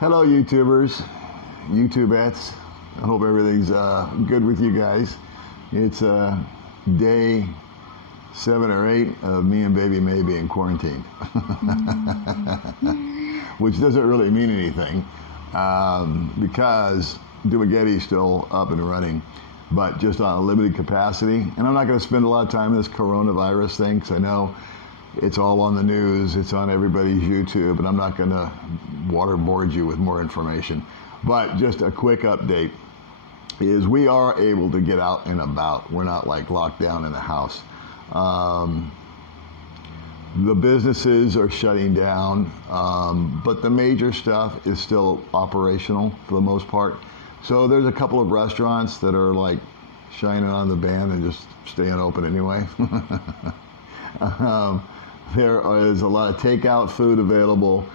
Hello, YouTubers, YouTubettes. I hope everything's good with you guys. It's day 7 or 8 of me and baby Mae being quarantined, which doesn't really mean anything because Dumagetti's still up and running, but just on a limited capacity. And I'm not going to spend a lot of time in this coronavirus thing because I know it's all on the news, it's on everybody's YouTube, and I'm not going to waterboard you with more information. But just a quick update is we are able to get out and about. We're not like locked down in the house. The businesses are shutting down, but the major stuff is still operational for the most part. So there's a couple of restaurants that are like shining on the band and just staying open anyway. There is a lot of takeout food available.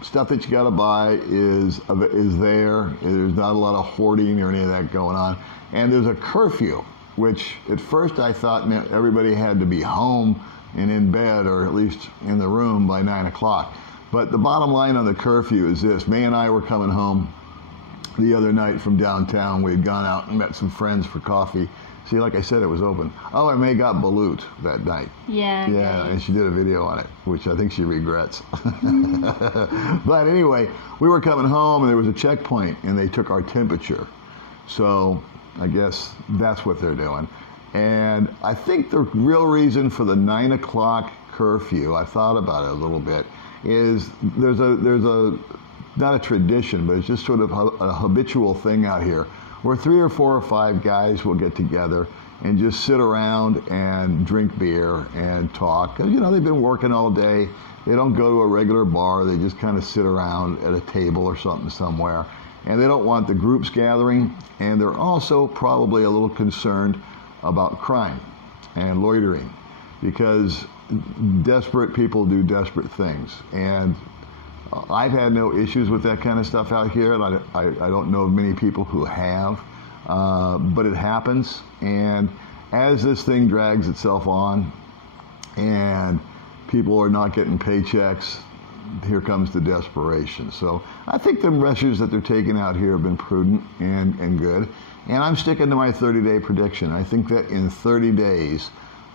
Stuff that you got to buy is there. There's not a lot of hoarding or any of that going on. And there's a curfew, which at first I thought meant everybody had to be home and in bed, or at least in the room by 9 o'clock. But the bottom line on the curfew is this. Mae and I were coming home the other night from downtown. We had gone out and met some friends for coffee. See, like I said, it was open. Oh, and Mae got balut that night. Yeah. Yeah, and she did a video on it, which I think she regrets. But anyway, we were coming home and there was a checkpoint and they took our temperature. So I guess that's what they're doing. And I think the real reason for the 9 o'clock curfew, I thought about it a little bit, is there's a not a tradition, but it's just sort of a habitual thing out here where 3 or 4 or 5 guys will get together and just sit around and drink beer and talk. 'Cause, you know, they've been working all day. They don't go to a regular bar. They just kind of sit around at a table or something somewhere. And they don't want the groups gathering. And they're also probably a little concerned about crime and loitering, because desperate people do desperate things. And I've had no issues with that kind of stuff out here, and I don't know of many people who have, but it happens. And as this thing drags itself on and people are not getting paychecks, here comes the desperation. So I think the measures that they're taking out here have been prudent and good. And I'm sticking to my 30-day prediction. I think that in 30 days,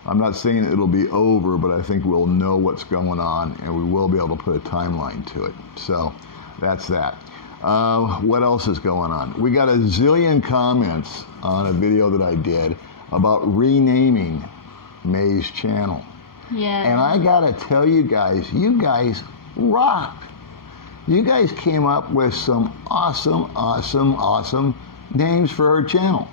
I'm not saying it'll be over, but I think we'll know what's going on and we will be able to put a timeline to it. So that's that. What else is going on? We got a zillion comments on a video that I did about renaming Mae's channel. Yeah. And I gotta tell you guys rocked. You guys came up with some awesome names for her channel.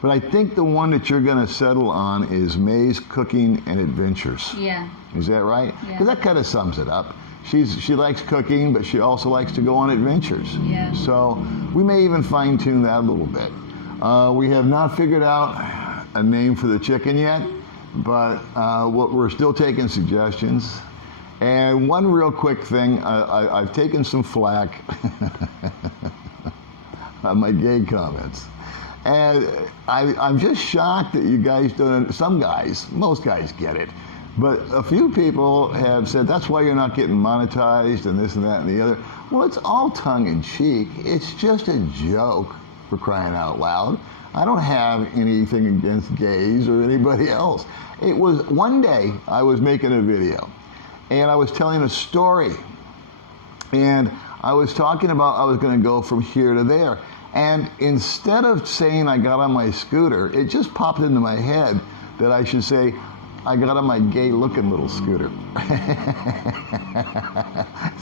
But I think the one that you're going to settle on is Mae's Cooking and Adventures. Yeah. Is that right? Yeah. Because that kind of sums it up. She likes cooking, but she also likes to go on adventures. Yeah. So we may even fine-tune that a little bit. We have not figured out a name for the chicken yet, but we're still taking suggestions. And one real quick thing, I've taken some flack on my gay comments. And I'm just shocked that you guys don't, some guys, most guys get it, but a few people have said that's why you're not getting monetized and this and that and the other. Well, it's all tongue in cheek. It's just a joke, for crying out loud. I don't have anything against gays or anybody else. It was one day I was making a video and I was telling a story and I was talking about I was going to go from here to there. And instead of saying I got on my scooter, it just popped into my head that I should say, I got on my gay-looking little scooter.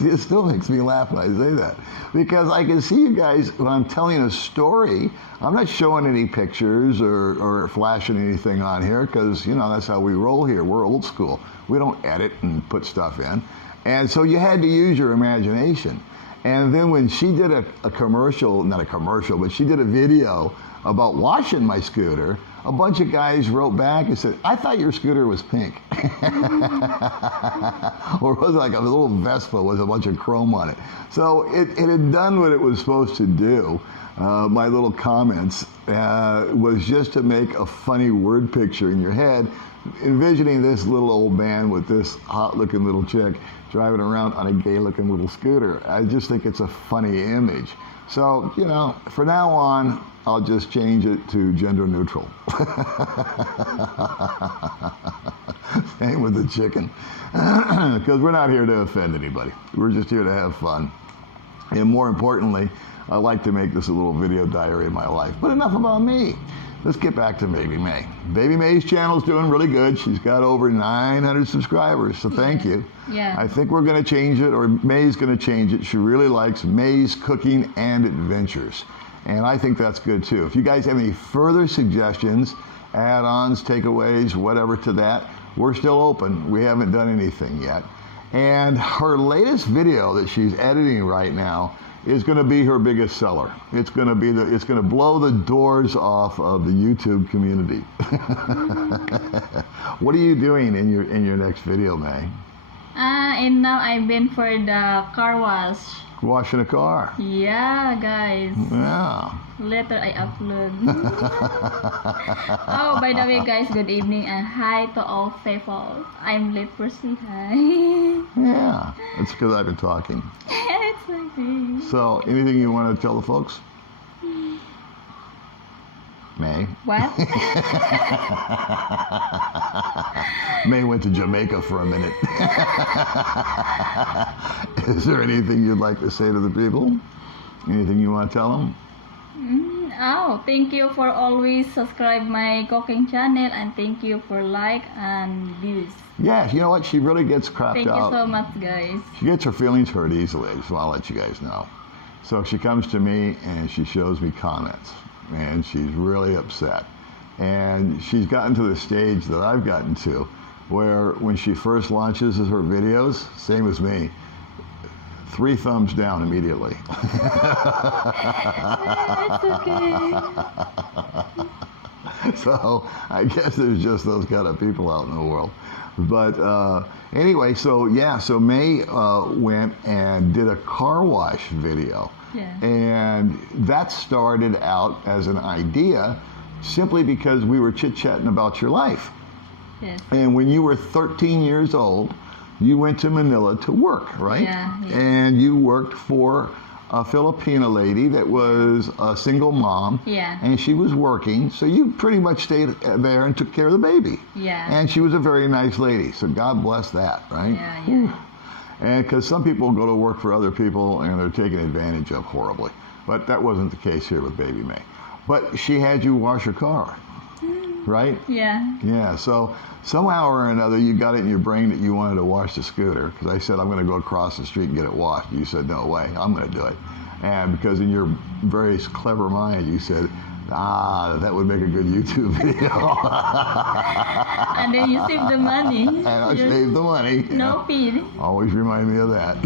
It still makes me laugh when I say that. Because I can see you guys, when I'm telling a story, I'm not showing any pictures or flashing anything on here, because, you know, that's how we roll here. We're old school. We don't edit and put stuff in. And so you had to use your imagination. And then when she did a commercial, not a commercial, but she did a video about washing my scooter, a bunch of guys wrote back and said, I thought your scooter was pink. Or it was like a little Vespa with a bunch of chrome on it. So it had done what it was supposed to do. my little comments was just to make a funny word picture in your head, envisioning this little old man with this hot-looking little chick driving around on a gay-looking little scooter. I just think it's a funny image. So, you know, from now on, I'll just change it to gender neutral. Same with the chicken. Because we're not here to offend anybody. We're just here to have fun. And more importantly, I like to make this a little video diary of my life. But enough about me. Let's get back to Baby Mae. Baby Mae's channel is doing really good. She's got over 900 subscribers, so thank you. Yeah. I think we're going to change it, or Mae's going to change it. She really likes Mae's Cooking and Adventures. And I think that's good too. If you guys have any further suggestions, add-ons, takeaways, whatever to that, we're still open. We haven't done anything yet. And her latest video that she's editing right now is going to be her biggest seller. It's going to blow the doors off of the YouTube community. What are you doing in your next video, Mae? And now I've been for the car wash. Washing a car. Yeah, guys. Yeah. Later I upload. Oh, by the way, guys, good evening and hi to all people. I'm late for saying hi. Yeah, it's because I've been talking. It's okay. So, anything you want to tell the folks? Mae? What? Mae went to Jamaica for a minute. Is there anything you'd like to say to the people? Anything you want to tell them? Oh, thank you for always subscribe my cooking channel and thank you for like and views. Yeah, you know what? She really gets crapped Thank out. you so much, guys. She gets her feelings hurt easily, so I'll let you guys know. So she comes to me and she shows me comments, and she's really upset. And she's gotten to the stage that I've gotten to, where when she first launches her videos, same as me, 3 thumbs down immediately. It's okay. So I guess there's just those kind of people out in the world. But anyway, so yeah, so Mae went and did a car wash video. Yeah. And that started out as an idea simply because we were chit-chatting about your life. Yes. And when you were 13 years old, you went to Manila to work, right? Yeah, yeah. And you worked for a Filipina lady that was a single mom. Yeah. And she was working, so you pretty much stayed there and took care of the baby. Yeah. And she was a very nice lady, so God bless that, right? Yeah, yeah. And because some people go to work for other people and they're taken advantage of horribly. But that wasn't the case here with Baby Mae. But she had you wash her car, right? Yeah. Yeah, so somehow or another you got it in your brain that you wanted to wash the scooter, because I said, I'm going to go across the street and get it washed. You said, no way, I'm going to do it. And because in your very clever mind, you said, that would make a good YouTube video. And then you save the money. And I saved the money. No fee. Always remind me of that.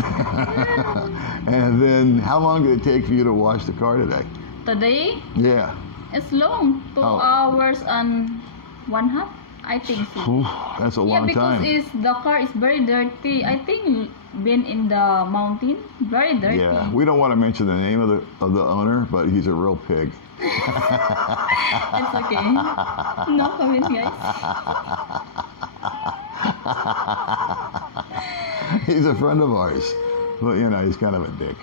And then how long did it take for you to wash the car today? Today, Yeah. it's long. 2 Oh. hours and 1/2. I think so. Ooh, that's a long because time. the car is very dirty. I think been in the mountain, very dirty. Yeah, we don't want to mention the name of the owner, but he's a real pig. It's okay. No comment, guys. He's a friend of ours, but you know, he's kind of a dick.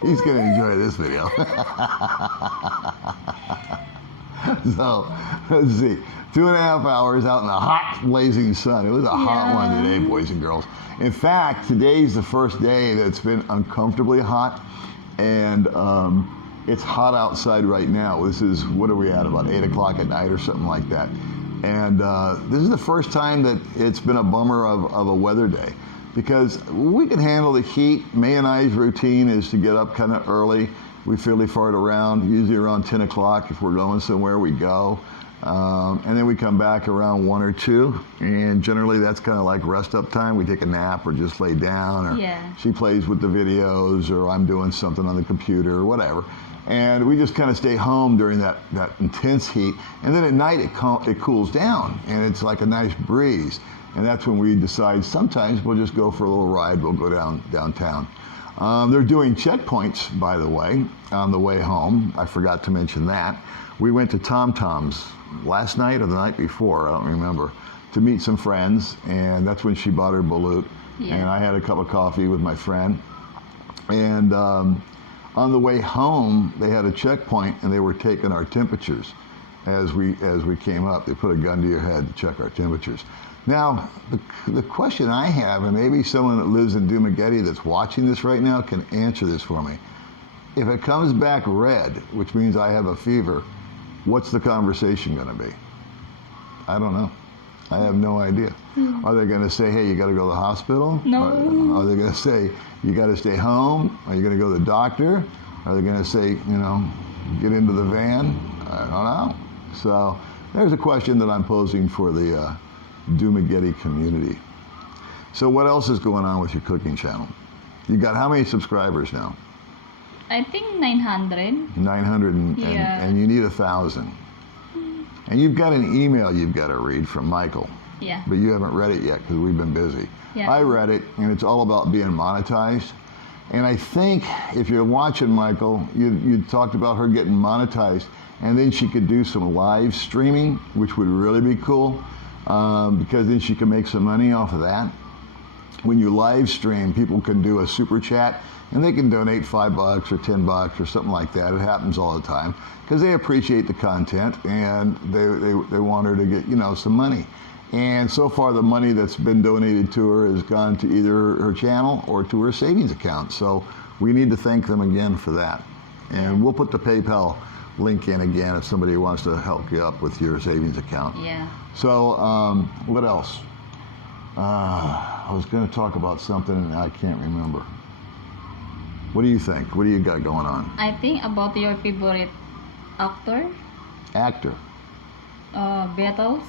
He's gonna enjoy this video. So, let's see. 2.5 hours out in the hot, blazing sun. It was a hot one today, boys and girls. In fact, today's the first day that's been uncomfortably hot, and it's hot outside right now. This is, what are we at, about 8 o'clock at night or something like that. And this is the first time that it's been a bummer of a weather day, because we can handle the heat. Mae and I's routine is to get up kind of early. We fairly fart around, usually around 10 o'clock. If we're going somewhere, we go. And then we come back around 1 or 2, and generally that's kind of like rest up time. We take a nap or just lay down, or she plays with the videos, or I'm doing something on the computer or whatever. And we just kind of stay home during that intense heat. And then at night it cools down, and it's like a nice breeze. And that's when we decide sometimes we'll just go for a little ride. We'll go downtown. They're doing checkpoints, by the way, on the way home. I forgot to mention that. We went to Tom Tom's last night or the night before, I don't remember, to meet some friends, and that's when she bought her balut. Yeah. And I had a cup of coffee with my friend. And on the way home, they had a checkpoint, and they were taking our temperatures as we came up. They put a gun to your head to check our temperatures. Now, the question I have, and maybe someone that lives in Dumaguete that's watching this right now can answer this for me. If it comes back red, which means I have a fever, what's the conversation going to be? I don't know. I have no idea. Are they going to say, hey, you got to go to the hospital? No. Are they going to say, you got to stay home? Are you going to go to the doctor? Are they going to say, get into the van? I don't know. So there's a question that I'm posing for the Dumaguete community. So what else is going on with your cooking channel? You got how many subscribers now? I think 900. 900 Yeah. and you need 1,000. And you've got an email you've got to read from Michael. Yeah. But you haven't read it yet because we've been busy. Yeah. I read it, and it's all about being monetized. And I think if you're watching Michael, you talked about her getting monetized, and then she could do some live streaming, which would really be cool, because then she can make some money off of that. When you live stream, people can do a super chat, and they can donate $5 or $10 or something like that. It happens all the time because they appreciate the content and they want her to get some money. And so far, the money that's been donated to her has gone to either her channel or to her savings account. So we need to thank them again for that. And we'll put the PayPal link in again if somebody wants to help you up with your savings account. Yeah. So what else? I was going to talk about something and I can't remember. What do you think? What do you got going on? I think about your favorite actor, Actor. Beatles.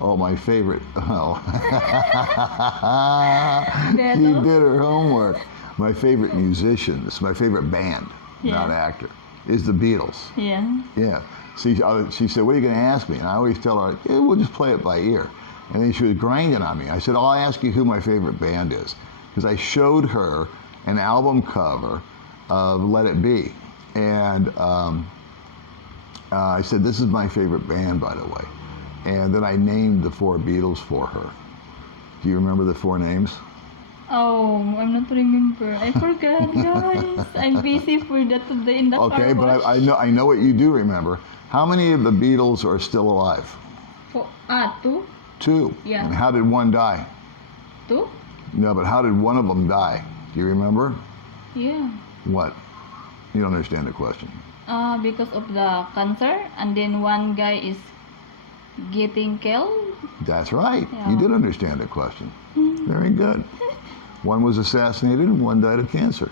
Oh, my favorite. Oh. She Beatles. did her homework. My favorite musician, it's my favorite band, not Yeah. actor, is the Beatles. Yeah. Yeah. See, she said, what are you going to ask me? And I always tell her, yeah, we'll just play it by ear. And then she was grinding on me. I said, I'll ask you who my favorite band is. Because I showed her an album cover of Let It Be. And I said, this is my favorite band, by the way. And then I named the 4 Beatles for her. Do you remember the 4 names? Oh, I'm not remember. I forgot, guys. I'm busy for that today in the car Okay, but wash. I know what you do remember. How many of the Beatles are still alive? 2? 2. Yeah. And how did one die? 2? No, but how did one of them die? Do you remember? Yeah. What? You don't understand the question. Because of the cancer, and then one guy is getting killed. That's right. Yeah. You did understand the question. Very good. One was assassinated and one died of cancer.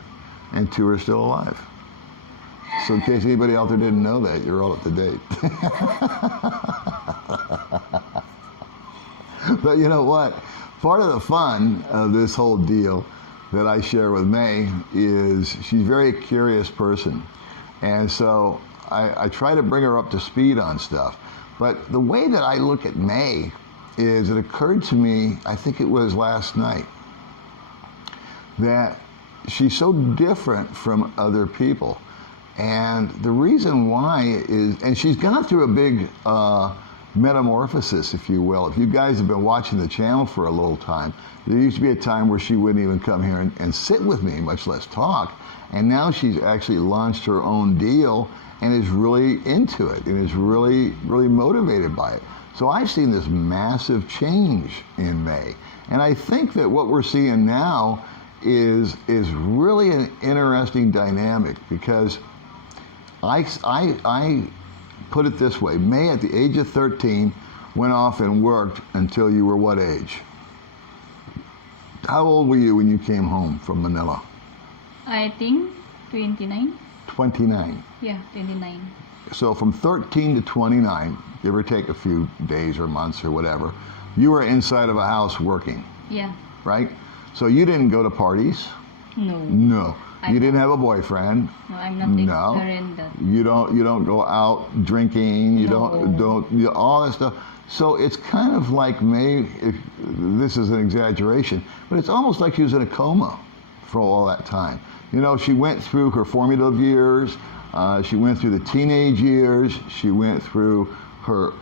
And 2 are still alive. So in case anybody out there didn't know that, you're all up to date. But you know what? Part of the fun of this whole deal that I share with Mae is she's a very curious person. And so I try to bring her up to speed on stuff. But the way that I look at Mae is it occurred to me, I think it was last night, that she's so different from other people. And the reason why is, and she's gone through a big metamorphosis, if you will. If you guys have been watching the channel for a little time, there used to be a time where she wouldn't even come here and sit with me, much less talk. And now she's actually launched her own deal and is really into it and is really, really motivated by it. So I've seen this massive change in Mae. And I think that what we're seeing now is really an interesting dynamic because I put it this way. Mae, at the age of 13, went off and worked until you were what age? How old were you when you came home from Manila? I think 29. 29. Yeah, 29. So from 13 to 29, give or take a few days or months or whatever, you were inside of a house working, Yeah. right? So you didn't go to parties? No. No. You didn't have a boyfriend? No, I'm not No. experiencing that. You don't go out drinking. You No. don't all that stuff. So it's kind of like Mae, if this is an exaggeration, but it's almost like she was in a coma for all that time. You know, she went through her formative years, she went through the teenage years, she went through her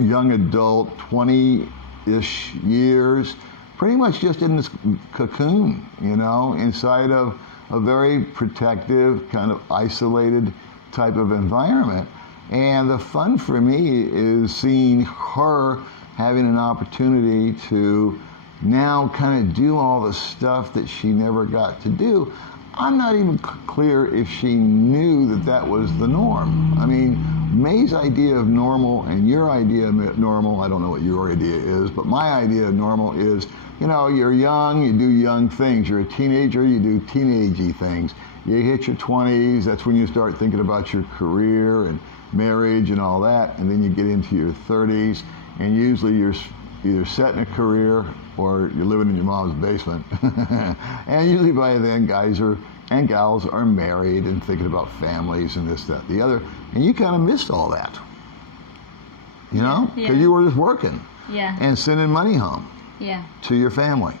young adult 20-ish years, pretty much just in this cocoon, you know, inside of a very protective, kind of isolated type of environment. And the fun for me is seeing her having an opportunity to now kind of do all the stuff that she never got to do. I'm not even clear if she knew that that was the norm. I mean, Mae's idea of normal and your idea of normal, I don't know what your idea is, but my idea of normal is, you know, you're young, you do young things. You're a teenager, you do teenagey things. You hit your 20s, that's when you start thinking about your career and marriage and all that, and then you get into your 30s, and usually you're either set in a career or you're living in your mom's basement. And usually by then guys and gals are married and thinking about families and this, that, the other, and you kind of missed all that, you know, because you were just working and sending money home to your family.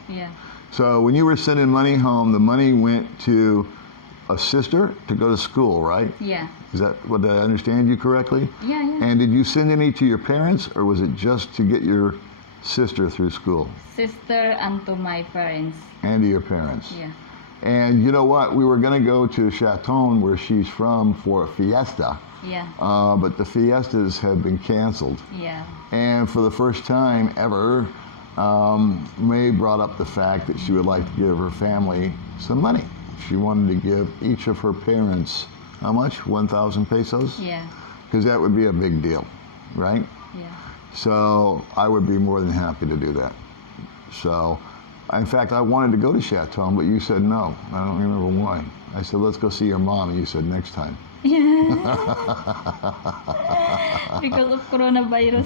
So when you were sending money home, the money went to a sister to go to school, right? Is that what, did I understand you correctly? And did you send any to your parents, or was it just to get your sister through school? Sister and to my parents. And to your parents. And you know what? We were going to go to Chaton, where she's from, for a fiesta. But the fiestas have been canceled. And for the first time ever, Mae brought up the fact that she would like to give her family some money. She wanted to give each of her parents, how much? 1,000 pesos? Because that would be a big deal, right? So I would be more than happy to do that. So, in fact, I wanted to go to Chaton, but you said no. I don't remember why. I said, let's go see your mom, and you said next time. Because of coronavirus.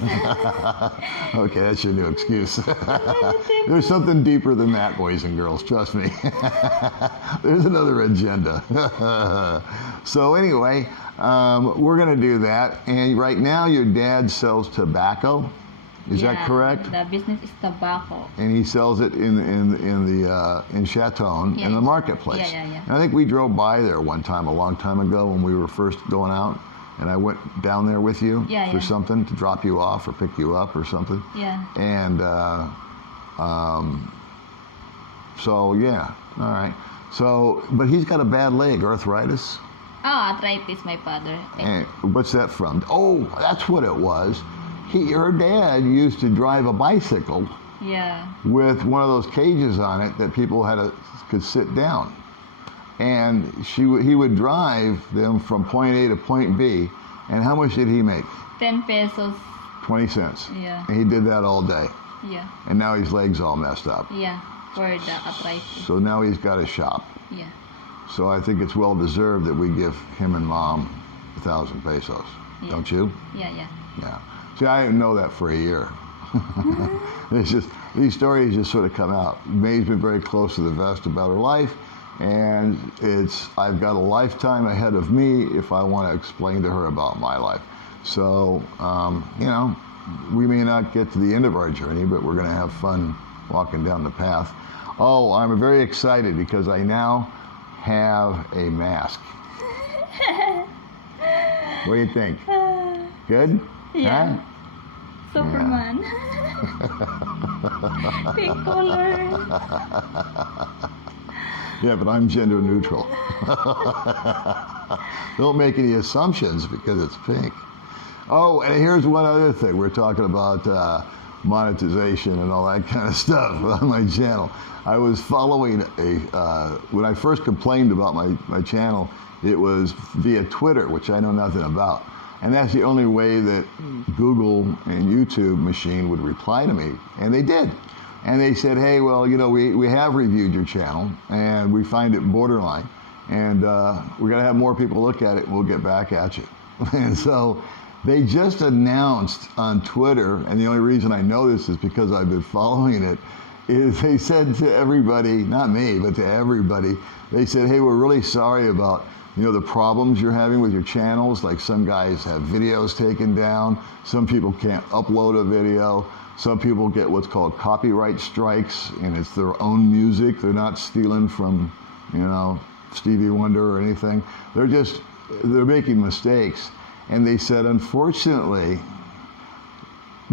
Okay, that's your new excuse. There's something deeper than that, boys and girls, trust me. There's another agenda. So anyway, we're going to do that. And right now your dad sells tobacco. Is that correct? The business is tobacco. And he sells it in Chaton, in the marketplace. And I think we drove by there one time, a long time ago, when we were first going out, and I went down there with you for something, to drop you off or pick you up or something. And so yeah, all right. So, but he's got a bad leg, arthritis. Arthritis, my father. And what's that from? Oh, that's what it was. Her dad used to drive a bicycle with one of those cages on it that people could sit down. And he would drive them from point A to point B. And how much did he make? 10 pesos. 20 cents. And he did that all day. And now his leg's all messed up. For the arthritis. So now he's got a shop. So I think it's well deserved that we give him and Mom 1,000 pesos. Don't you? Yeah. See, I didn't know that for a year. It's just, these stories just sort of come out. Mae's been very close to the vest about her life, and I've got a lifetime ahead of me if I want to explain to her about my life. So, you know, we may not get to the end of our journey, but we're going to have fun walking down the path. Oh, I'm very excited because I now have a mask. What do you think? Good? Huh? Superman. Pink color. Yeah, but I'm gender neutral. Don't make any assumptions because it's pink. Oh, and here's one other thing. We're talking about monetization and all that kind of stuff on my channel. I was following when I first complained about my channel, it was via Twitter, which I know nothing about. And that's the only way that Google and YouTube machine would reply to me. And they did. And they said, hey, well, you know, we have reviewed your channel and we find it borderline. And we're going to have more people look at it and we'll get back at you. And so they just announced on Twitter, and the only reason I know this is because I've been following it, is they said to everybody, not me, but to everybody, they said, hey, we're really sorry about you know, the problems you're having with your channels. Like some guys have videos taken down. Some people can't upload a video. Some people get what's called copyright strikes, and it's their own music. They're not stealing from, you know, Stevie Wonder or anything. They're making mistakes. And they said, unfortunately,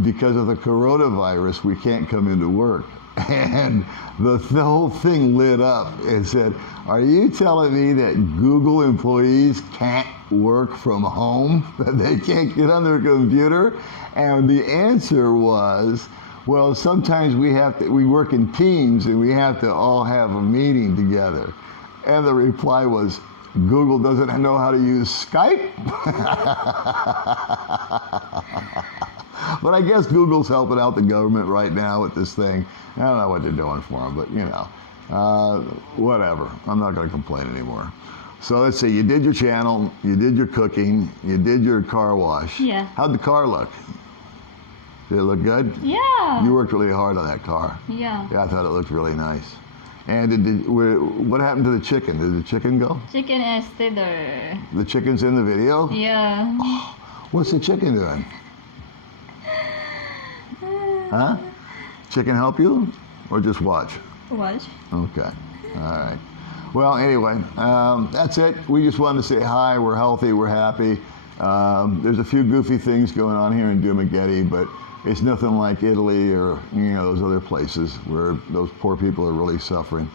because of the coronavirus, we can't come into work. And the whole thing lit up and said, are you telling me that Google employees can't work from home? That they can't get on their computer? And the answer was, well, sometimes we work in teams and we have to all have a meeting together. And the reply was, Google doesn't know how to use Skype? But I guess Google's helping out the government right now with this thing. I don't know what they're doing for them, but you know, whatever. I'm not going to complain anymore. So let's see, you did your channel, you did your cooking, you did your car wash. Yeah. How'd the car look? Did it look good? Yeah. You worked really hard on that car. Yeah. Yeah, I thought it looked really nice. And what happened to the chicken? Did the chicken go? Chicken is still there. The chicken's in the video? Yeah. Oh, what's the chicken doing? Huh? Chicken help you? Or just watch? Watch. Okay. All right. Well, anyway, that's it. We just wanted to say hi. We're healthy. We're happy. There's a few goofy things going on here in Dumageddon, but it's nothing like Italy or, you know, those other places where those poor people are really suffering.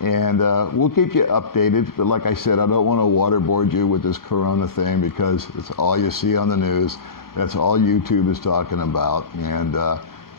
And we'll keep you updated. But like I said, I don't want to waterboard you with this corona thing because it's all you see on the news. That's all YouTube is talking about. And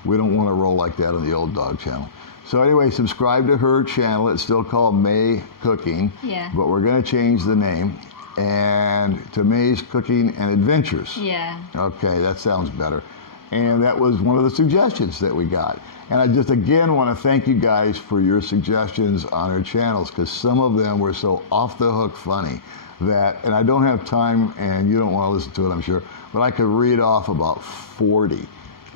we don't want to roll like that on the Old Dog channel. So anyway, subscribe to her channel. It's still called Mae Cooking. Yeah. But we're going to change the name and to Mae's Cooking and Adventures. Yeah. Okay, that sounds better. And that was one of the suggestions that we got. And I just again want to thank you guys for your suggestions on our channels, because some of them were so off the hook funny that, and I don't have time and you don't want to listen to it, I'm sure, but I could read off about 40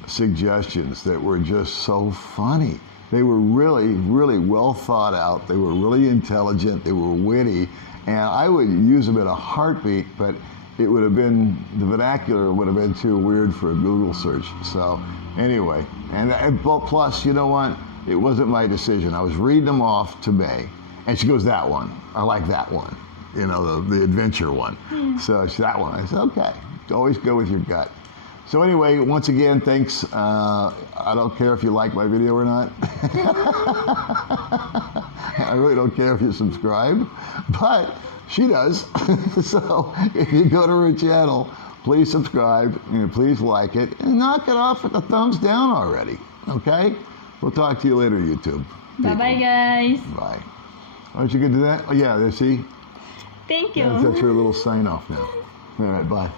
suggestions that were just so funny. They were really, really well thought out. They were really intelligent. They were witty. And I would use them in a heartbeat, but it would have been, the vernacular would have been too weird for a Google search. So anyway, and plus, you know what? It wasn't my decision. I was reading them off to Mae, and she goes, that one. I like that one. You know, the adventure one. So it's that one. I said, okay, always go with your gut. So anyway, once again, thanks. I don't care if you like my video or not. I really don't care if you subscribe, but she does. So if you go to her channel, please subscribe, and please like it, and knock it off with a thumbs down already, okay? We'll talk to you later, YouTube. Bye-bye, guys. Bye. Oh, you can do that? Oh, yeah, there, see? Thank you. That's her little sign off now. All right, bye.